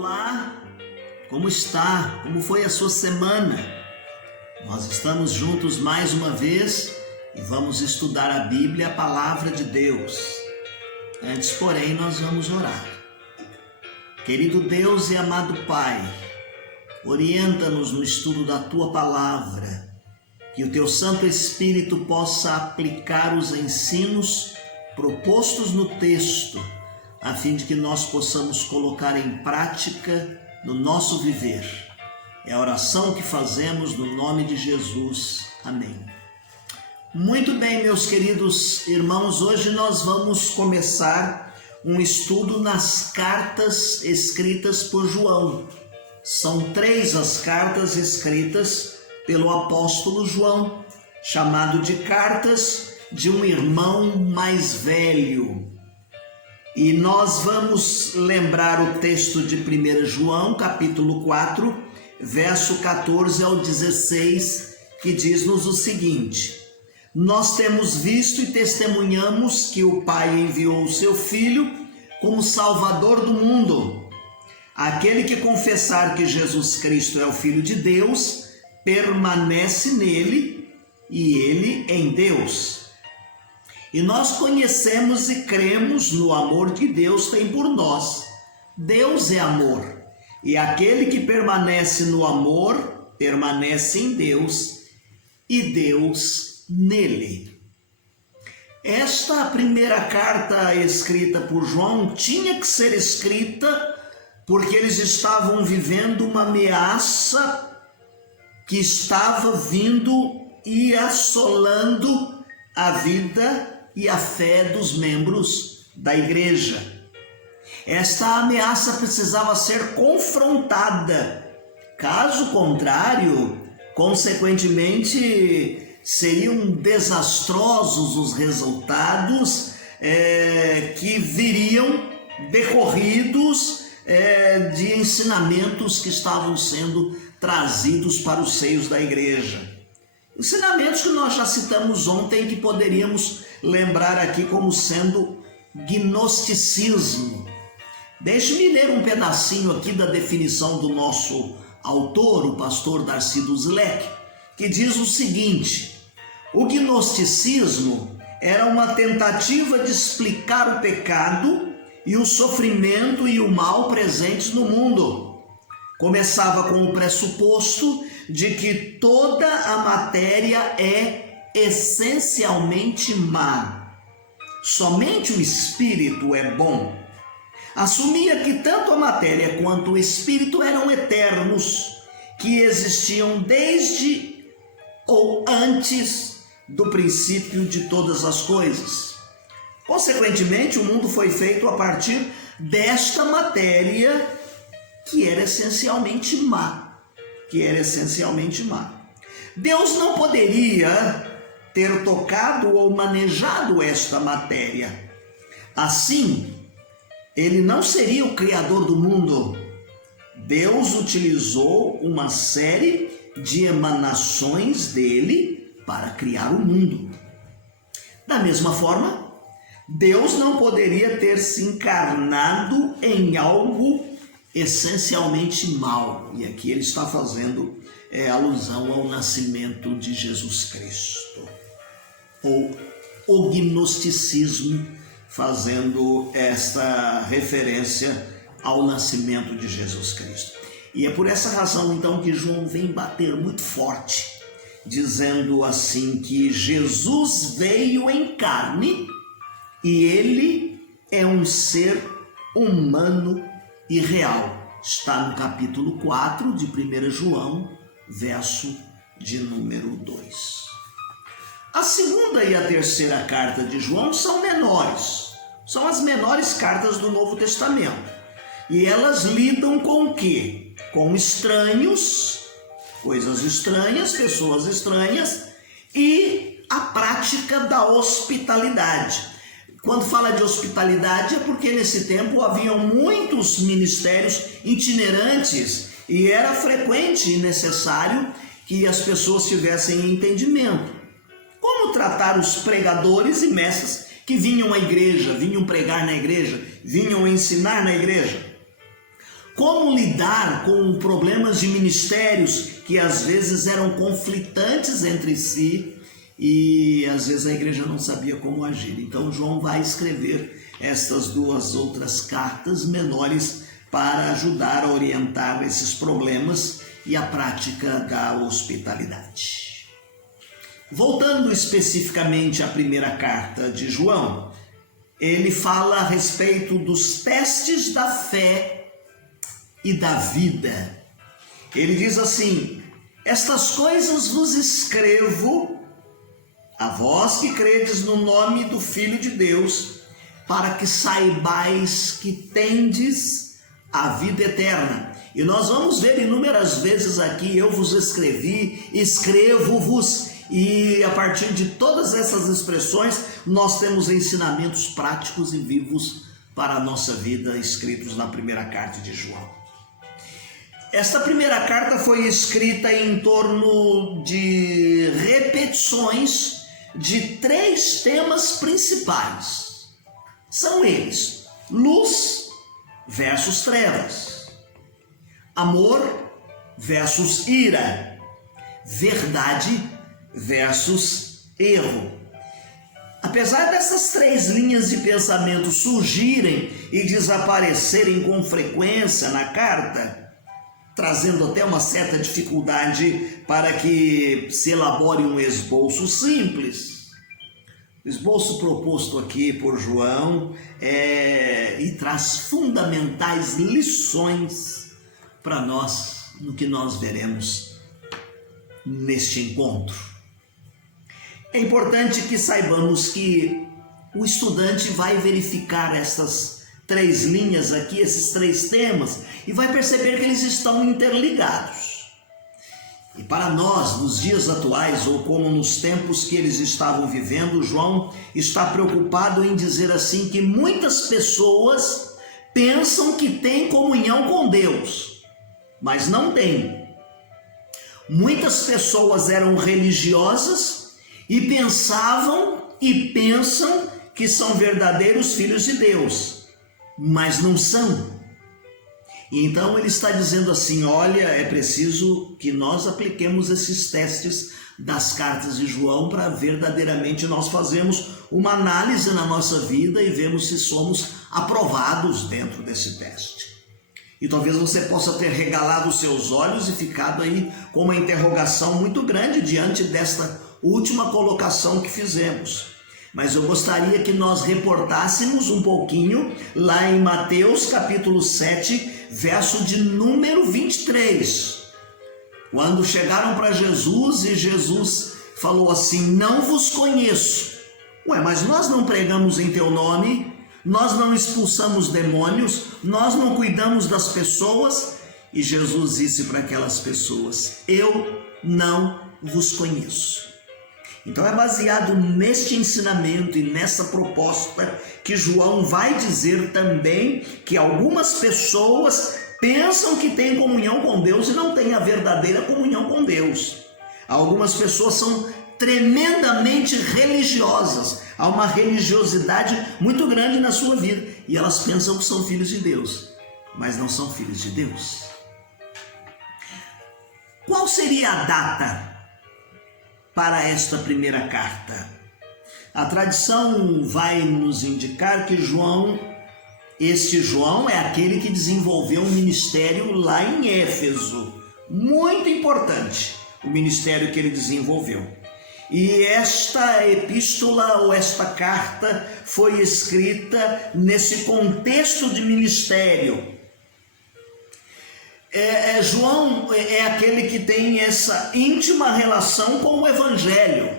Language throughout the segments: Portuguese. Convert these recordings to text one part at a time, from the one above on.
olá! Como está? Como foi a sua semana? Nós estamos juntos mais uma vez e vamos estudar a Bíblia, a Palavra de Deus. Antes, porém, nós vamos orar. Querido Deus e amado Pai, orienta-nos no estudo da Tua Palavra, que o Teu Santo Espírito possa aplicar os ensinos propostos no texto, a fim de que nós possamos colocar em prática no nosso viver. É a oração que fazemos no nome de Jesus. Amém. Muito bem, meus queridos irmãos, hoje nós vamos começar um estudo nas cartas escritas por João. São 3 as cartas escritas pelo apóstolo João, chamado de cartas de um irmão mais velho. E nós vamos lembrar o texto de 1 João, capítulo 4, verso 14 ao 16, que diz-nos o seguinte: Nós temos visto e testemunhamos que o Pai enviou o seu Filho como Salvador do mundo. Aquele que confessar que Jesus Cristo é o Filho de Deus, permanece nele e ele em Deus. E nós conhecemos e cremos no amor que Deus tem por nós. Deus é amor, e aquele que permanece no amor, permanece em Deus, e Deus nele. Esta primeira carta escrita por João tinha que ser escrita porque eles estavam vivendo uma ameaça que estava vindo e assolando a vida e a fé dos membros da igreja. Esta ameaça precisava ser confrontada. Caso contrário, consequentemente, seriam desastrosos os resultados que viriam decorridos de ensinamentos que estavam sendo trazidos para os seios da igreja. Ensinamentos que nós já citamos ontem, que poderíamos lembrar aqui como sendo gnosticismo. Deixe-me ler um pedacinho aqui da definição do nosso autor, o pastor Darcy Duzlek, que diz o seguinte: o gnosticismo era uma tentativa de explicar o pecado e o sofrimento e o mal presentes no mundo. Começava com o pressuposto de que toda a matéria é essencialmente má. Somente o espírito é bom. Assumia que tanto a matéria quanto o espírito eram eternos, que existiam desde ou antes do princípio de todas as coisas. Consequentemente, o mundo foi feito a partir desta matéria que era essencialmente má. Deus não poderia ter tocado ou manejado esta matéria. Assim, ele não seria o criador do mundo. Deus utilizou uma série de emanações dele para criar o mundo. Da mesma forma, Deus não poderia ter se encarnado em algo essencialmente mal. E aqui ele está fazendo alusão ao nascimento de Jesus Cristo, ou o gnosticismo, fazendo esta referência ao nascimento de Jesus Cristo. E é por essa razão então que João vem bater muito forte, dizendo assim que Jesus veio em carne e ele é um ser humano e real. Está no capítulo 4 de 1 João, verso de número 2. A segunda e a terceira carta de João são menores. São as menores cartas do Novo Testamento. E elas lidam com o quê? Com estranhos, coisas estranhas, pessoas estranhas e a prática da hospitalidade. Quando fala de hospitalidade é porque nesse tempo haviam muitos ministérios itinerantes e era frequente e necessário que as pessoas tivessem entendimento. Como tratar os pregadores e mestres que vinham à igreja, vinham pregar na igreja, vinham ensinar na igreja? como lidar com problemas de ministérios que às vezes eram conflitantes entre si e às vezes a igreja não sabia como agir. Então João vai escrever estas duas outras cartas menores para ajudar a orientar esses problemas e a prática da hospitalidade. Voltando especificamente à primeira carta de João, ele fala a respeito dos testes da fé e da vida. Ele diz assim: estas coisas vos escrevo, a vós que credes no nome do Filho de Deus, para que saibais que tendes a vida eterna. E nós vamos ver inúmeras vezes aqui: eu vos escrevi, escrevo-vos. E a partir de todas essas expressões, nós temos ensinamentos práticos e vivos para a nossa vida, escritos na primeira carta de João. Esta primeira carta foi escrita em torno de repetições de 3 temas principais. São eles: luz versus trevas, amor versus ira, verdade versus erro. Apesar dessas 3 linhas de pensamento surgirem e desaparecerem com frequência na carta, trazendo até uma certa dificuldade para que se elabore um esboço simples, o esboço proposto aqui por João e traz fundamentais lições para nós no que nós veremos neste encontro. É importante que saibamos que o estudante vai verificar essas 3 linhas aqui, esses 3 temas, e vai perceber que eles estão interligados. E para nós, nos dias atuais, ou como nos tempos que eles estavam vivendo, João está preocupado em dizer assim que muitas pessoas pensam que têm comunhão com Deus, mas não têm. Muitas pessoas eram religiosas e pensavam e pensam que são verdadeiros filhos de Deus, mas não são. E então ele está dizendo assim: olha, é preciso que nós apliquemos esses testes das cartas de João para verdadeiramente nós fazermos uma análise na nossa vida e vermos se somos aprovados dentro desse teste. E talvez você possa ter regalado os seus olhos e ficado aí com uma interrogação muito grande diante desta última colocação que fizemos. Mas eu gostaria que nós reportássemos um pouquinho lá em Mateus capítulo 7, verso de número 23. Quando chegaram para Jesus e Jesus falou assim: não vos conheço. Ué, mas nós não pregamos em teu nome, nós não expulsamos demônios, nós não cuidamos das pessoas. E Jesus disse para aquelas pessoas: eu não vos conheço. Então é baseado neste ensinamento e nessa proposta que João vai dizer também que algumas pessoas pensam que têm comunhão com Deus e não têm a verdadeira comunhão com Deus. Algumas pessoas são tremendamente religiosas, há uma religiosidade muito grande na sua vida e elas pensam que são filhos de Deus, mas não são filhos de Deus. Qual seria a data para esta primeira carta? A tradição vai nos indicar que este João é aquele que desenvolveu um ministério lá em Éfeso, muito importante, o ministério que ele desenvolveu. E esta epístola ou esta carta foi escrita nesse contexto de ministério. João é aquele que tem essa íntima relação com o Evangelho.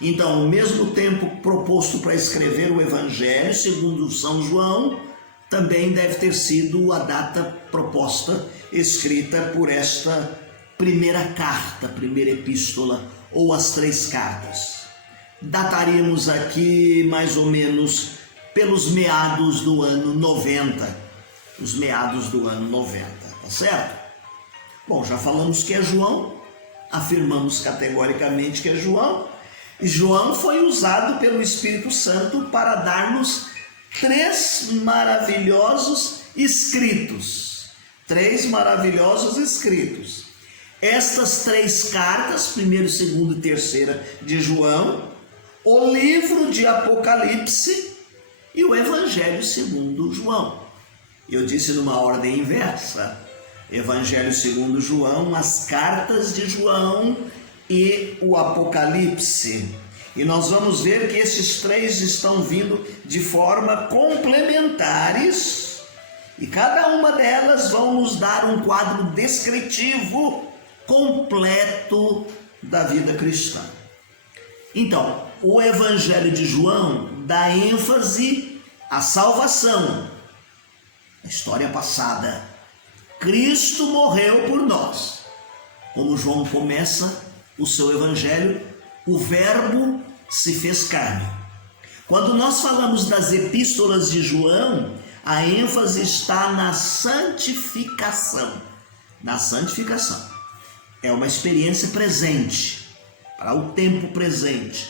Então, ao mesmo tempo proposto para escrever o Evangelho, segundo São João, também deve ter sido a data proposta, escrita por esta primeira carta, primeira epístola, ou as 3 cartas. Dataríamos aqui mais ou menos pelos meados do ano 90. Os meados do ano 90, tá certo? Bom, já falamos que é João, afirmamos categoricamente que é João, e João foi usado pelo Espírito Santo para dar-nos 3 maravilhosos escritos. 3 maravilhosos escritos. Estas 3 cartas, 1ª, 2ª e 3ª de João, o livro de Apocalipse e o Evangelho segundo João. Eu disse numa ordem inversa: Evangelho segundo João, as cartas de João e o Apocalipse. E nós vamos ver que esses 3 estão vindo de forma complementares e cada uma delas vão nos dar um quadro descritivo completo da vida cristã. Então, o Evangelho de João dá ênfase à salvação, a história passada. Cristo morreu por nós. Como João começa o seu Evangelho, o Verbo se fez carne. Quando nós falamos das epístolas de João, a ênfase está na santificação. Na santificação. É uma experiência presente, para o tempo presente.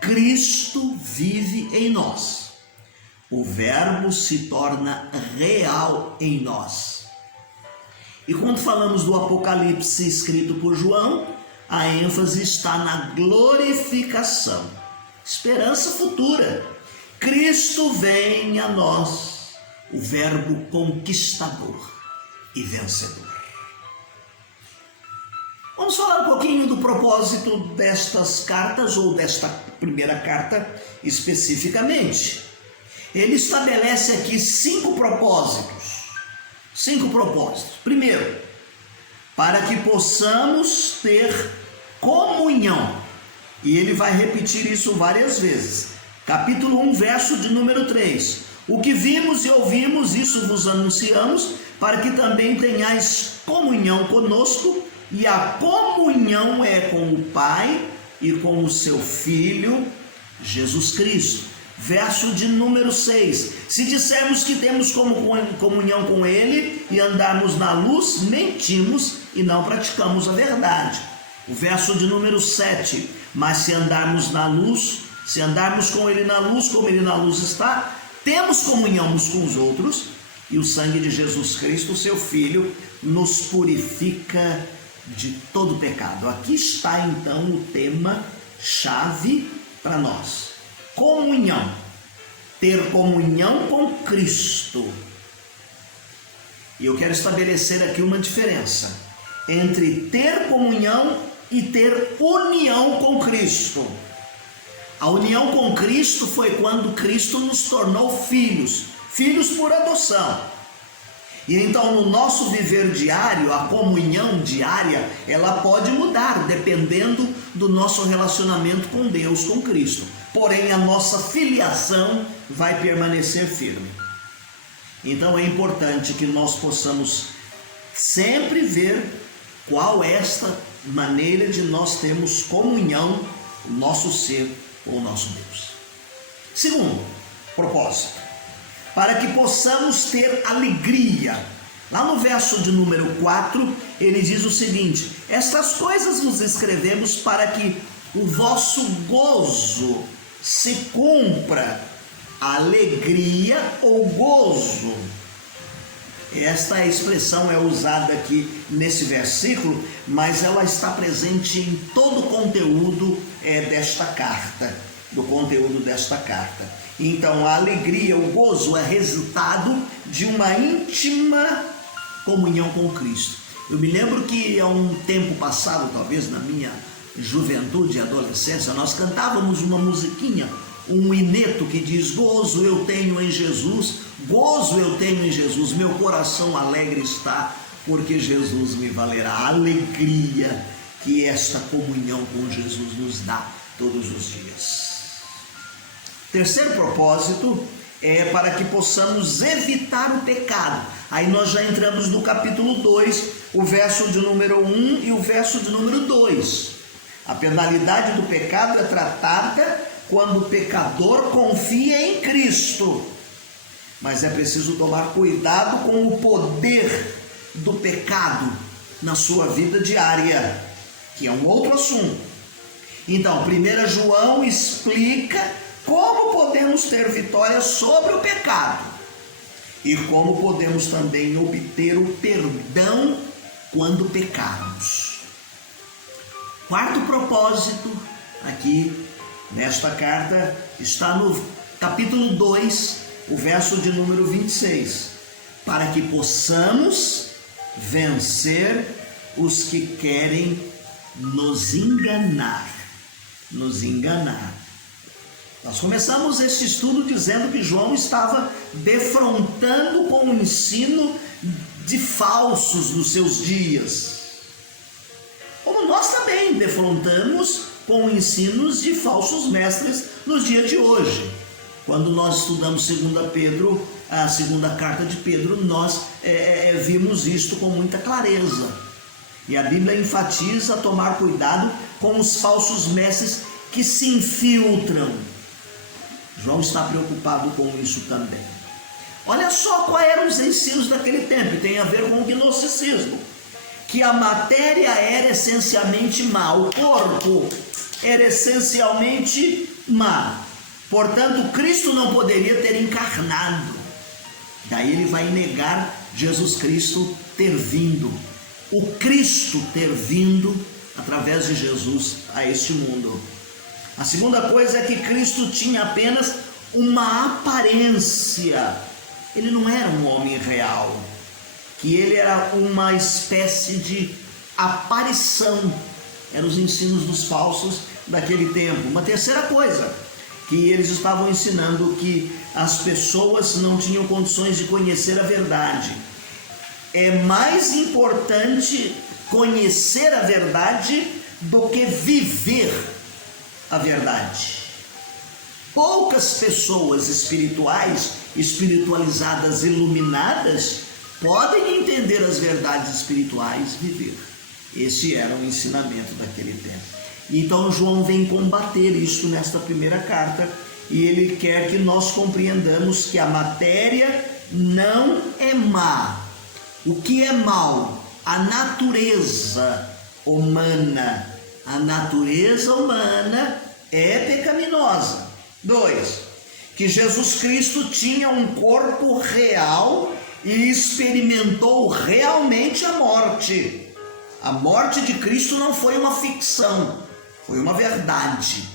Cristo vive em nós. O Verbo se torna real em nós. E quando falamos do Apocalipse escrito por João, a ênfase está na glorificação, esperança futura. Cristo vem a nós, o Verbo conquistador e vencedor. Vamos falar um pouquinho do propósito destas cartas, ou desta primeira carta especificamente. Ele estabelece aqui 5 propósitos. 5 propósitos. Primeiro, para que possamos ter comunhão. E ele vai repetir isso várias vezes. Capítulo 1, verso de número 3. O que vimos e ouvimos, isso vos anunciamos, para que também tenhais comunhão conosco. E a comunhão é com o Pai e com o seu Filho, Jesus Cristo. Verso de número 6. Se dissermos que temos comunhão com Ele e andarmos na luz, mentimos e não praticamos a verdade. O verso de número 7. Mas se andarmos na luz, se andarmos com Ele na luz, como Ele na luz está, temos comunhão uns com os outros, e o sangue de Jesus Cristo, seu Filho, nos purifica de todo pecado. Aqui está então o tema chave para nós: comunhão. Ter comunhão com Cristo. E eu quero estabelecer aqui uma diferença entre ter comunhão e ter união com Cristo. A união com Cristo foi quando Cristo nos tornou filhos, filhos por adoção. E então no nosso viver diário, a comunhão diária, ela pode mudar dependendo do nosso relacionamento com Deus, com Cristo. Porém, a nossa filiação vai permanecer firme. Então é importante que nós possamos sempre ver qual é esta maneira de nós termos comunhão, o nosso ser com o nosso Deus. Segundo propósito, para que possamos ter alegria. Lá no verso de número 4, ele diz o seguinte: estas coisas vos escrevemos para que o vosso gozo se cumpra. Alegria ou gozo. Esta expressão é usada aqui nesse versículo, mas ela está presente em todo o conteúdo desta carta, do conteúdo desta carta. Então, a alegria, o gozo é resultado de uma íntima comunhão com Cristo. Eu me lembro que há um tempo passado, talvez na minha juventude e adolescência, nós cantávamos uma musiquinha, um hineto que diz: gozo eu tenho em Jesus, gozo eu tenho em Jesus, meu coração alegre está, porque Jesus me valerá. A alegria que esta comunhão com Jesus nos dá todos os dias. Terceiro propósito é para que possamos evitar o pecado. Aí nós já entramos no capítulo 2, o verso de número 1 e o verso de número 2. A penalidade do pecado é tratada quando o pecador confia em Cristo. Mas é preciso tomar cuidado com o poder do pecado na sua vida diária, que é um outro assunto. Então, 1 João explica como podemos ter vitória sobre o pecado. e como podemos também obter o perdão quando pecarmos. Quarto propósito aqui nesta carta está no capítulo 2, o verso de número 26, para que possamos vencer os que querem nos enganar. Nós começamos este estudo dizendo que João estava defrontando com o ensino de falsos nos seus dias. Como nós também defrontamos com ensinos de falsos mestres nos dias de hoje. Quando nós estudamos 2 Pedro, a segunda carta de Pedro, nós vimos isto com muita clareza. E a Bíblia enfatiza tomar cuidado com os falsos mestres que se infiltram. João está preocupado com isso também. Olha só quais eram os ensinos daquele tempo, tem a ver com o gnosticismo. Que a matéria era essencialmente má, o corpo era essencialmente má. Portanto, Cristo não poderia ter encarnado. Daí ele vai negar Jesus Cristo ter vindo. O Cristo ter vindo através de Jesus a este mundo. A segunda coisa é que Cristo tinha apenas uma aparência. Ele não era um homem real. Que ele era uma espécie de aparição. Eram os ensinos dos falsos daquele tempo. Uma terceira coisa, que eles estavam ensinando que as pessoas não tinham condições de conhecer a verdade. É mais importante conhecer a verdade do que viver a verdade. Poucas pessoas espiritualizadas, iluminadas, podem entender as verdades espirituais e viver. Esse era o ensinamento daquele tempo. Então João vem combater isso nesta primeira carta, e ele quer que nós compreendamos que a matéria não é má. O que é mal? A natureza humana. A natureza humana é pecaminosa. 2. Que Jesus Cristo tinha um corpo real e experimentou realmente a morte. A morte de Cristo não foi uma ficção, foi uma verdade.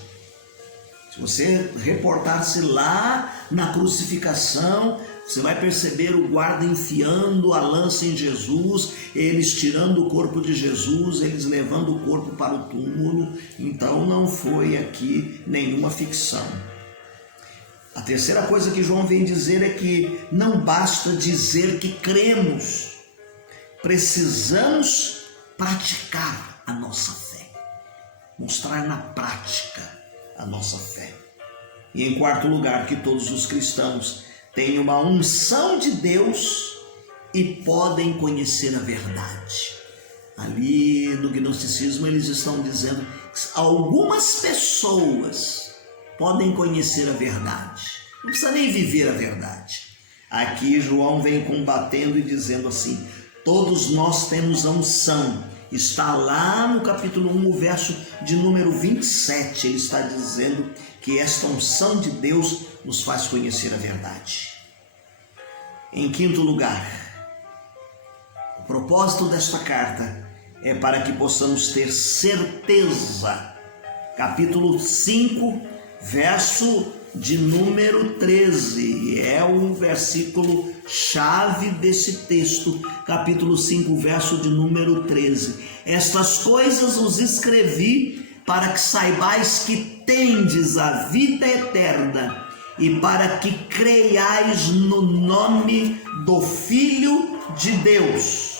Se você reportar-se lá na crucificação, você vai perceber o guarda enfiando a lança em Jesus, eles tirando o corpo de Jesus, eles levando o corpo para o túmulo. Então não foi aqui nenhuma ficção. A terceira coisa que João vem dizer é que não basta dizer que cremos, precisamos praticar a nossa fé, mostrar na prática a nossa fé. E em quarto lugar, que todos os cristãos têm uma unção de Deus e podem conhecer a verdade. Ali no gnosticismo eles estão dizendo que algumas pessoas podem conhecer a verdade, não precisa nem viver a verdade. Aqui João vem combatendo e dizendo assim: todos nós temos a unção. Está lá no capítulo 1, o verso de número 27, ele está dizendo que esta unção de Deus nos faz conhecer a verdade. Em quinto lugar, o propósito desta carta é para que possamos ter certeza. Capítulo 5, verso de número 13, é o versículo chave desse texto, capítulo 5, verso de número 13. Estas coisas os escrevi para que saibais que tendes a vida eterna e para que creiais no nome do Filho de Deus.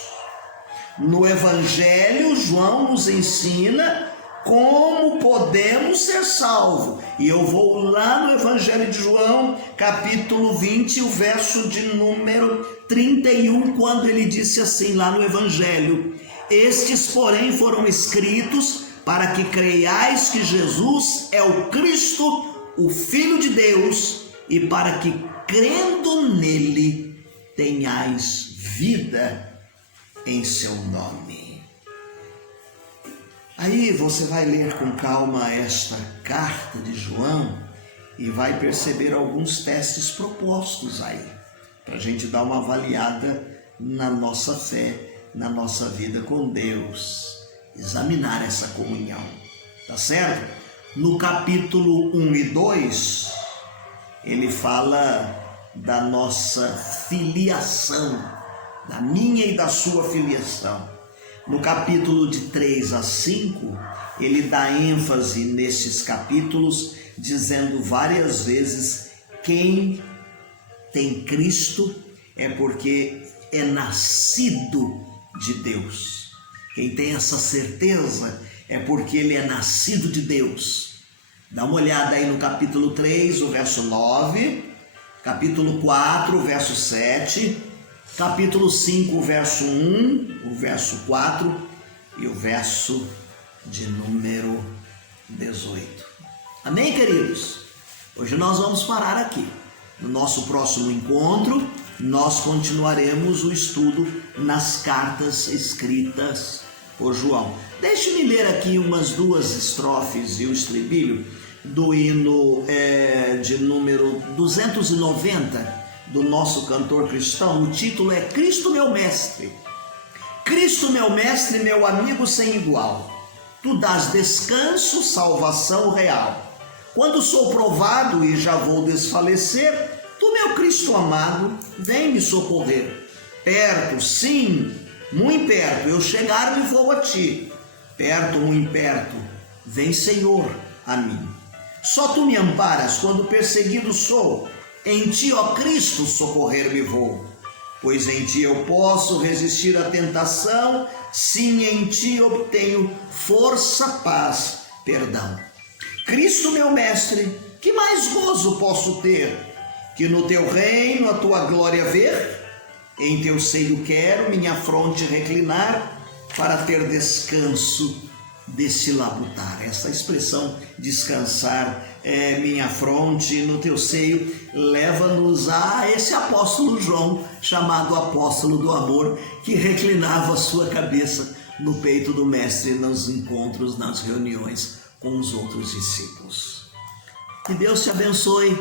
No Evangelho, João nos ensina como podemos ser salvos. E eu vou lá no Evangelho de João, capítulo 20, o verso de número 31, quando ele disse assim lá no Evangelho: estes, porém, foram escritos para que creiais que Jesus é o Cristo, o Filho de Deus, e para que, crendo nele, tenhais vida em seu nome. Aí você vai ler com calma esta carta de João e vai perceber alguns testes propostos aí. para a gente dar uma avaliada na nossa fé, na nossa vida com Deus, examinar essa comunhão, tá certo? No capítulo 1 e 2, ele fala da nossa filiação, da minha e da sua filiação. No capítulo de 3 a 5, ele dá ênfase nesses capítulos, dizendo várias vezes: quem tem Cristo é porque é nascido de Deus. Quem tem essa certeza é porque ele é nascido de Deus. Dá uma olhada aí no capítulo 3, o verso 9, capítulo 4, o verso 7, capítulo 5, o verso 1, o verso 4 e o verso de número 18. Amém, queridos? Hoje nós vamos parar aqui. No nosso próximo encontro, nós continuaremos o estudo nas cartas escritas por João. Deixe-me ler aqui umas 2 estrofes e o estribilho do hino de número 290 do nosso cantor cristão. O título é Cristo meu Mestre. Cristo meu Mestre, meu amigo sem igual, tu dás descanso, salvação real. Quando sou provado e já vou desfalecer, tu, meu Cristo amado, vem me socorrer. Perto, sim, muito perto, eu chegar-me vou a ti. Perto, muito perto, vem, Senhor, a mim. Só tu me amparas quando perseguido sou. Em ti, ó Cristo, socorrer-me vou. Pois em ti eu posso resistir à tentação, sim, em ti obtenho força, paz, perdão. Cristo meu mestre, que mais gozo posso ter? Que no teu reino a tua glória ver? Em teu seio quero minha fronte reclinar, para ter descanso desse labutar. Essa expressão descansar minha fronte no teu seio leva-nos a esse apóstolo João, chamado apóstolo do amor, que reclinava a sua cabeça no peito do mestre nos encontros, nas reuniões com os outros discípulos. Que Deus te abençoe,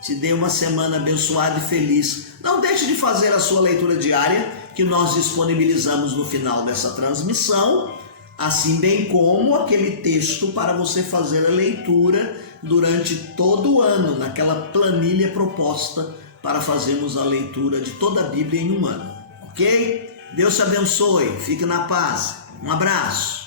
te dê uma semana abençoada e feliz. Não deixe de fazer a sua leitura diária, que nós disponibilizamos no final dessa transmissão, assim bem como aquele texto para você fazer a leitura durante todo o ano, naquela planilha proposta para fazermos a leitura de toda a Bíblia em um ano, ok? Deus te abençoe, fique na paz, um abraço.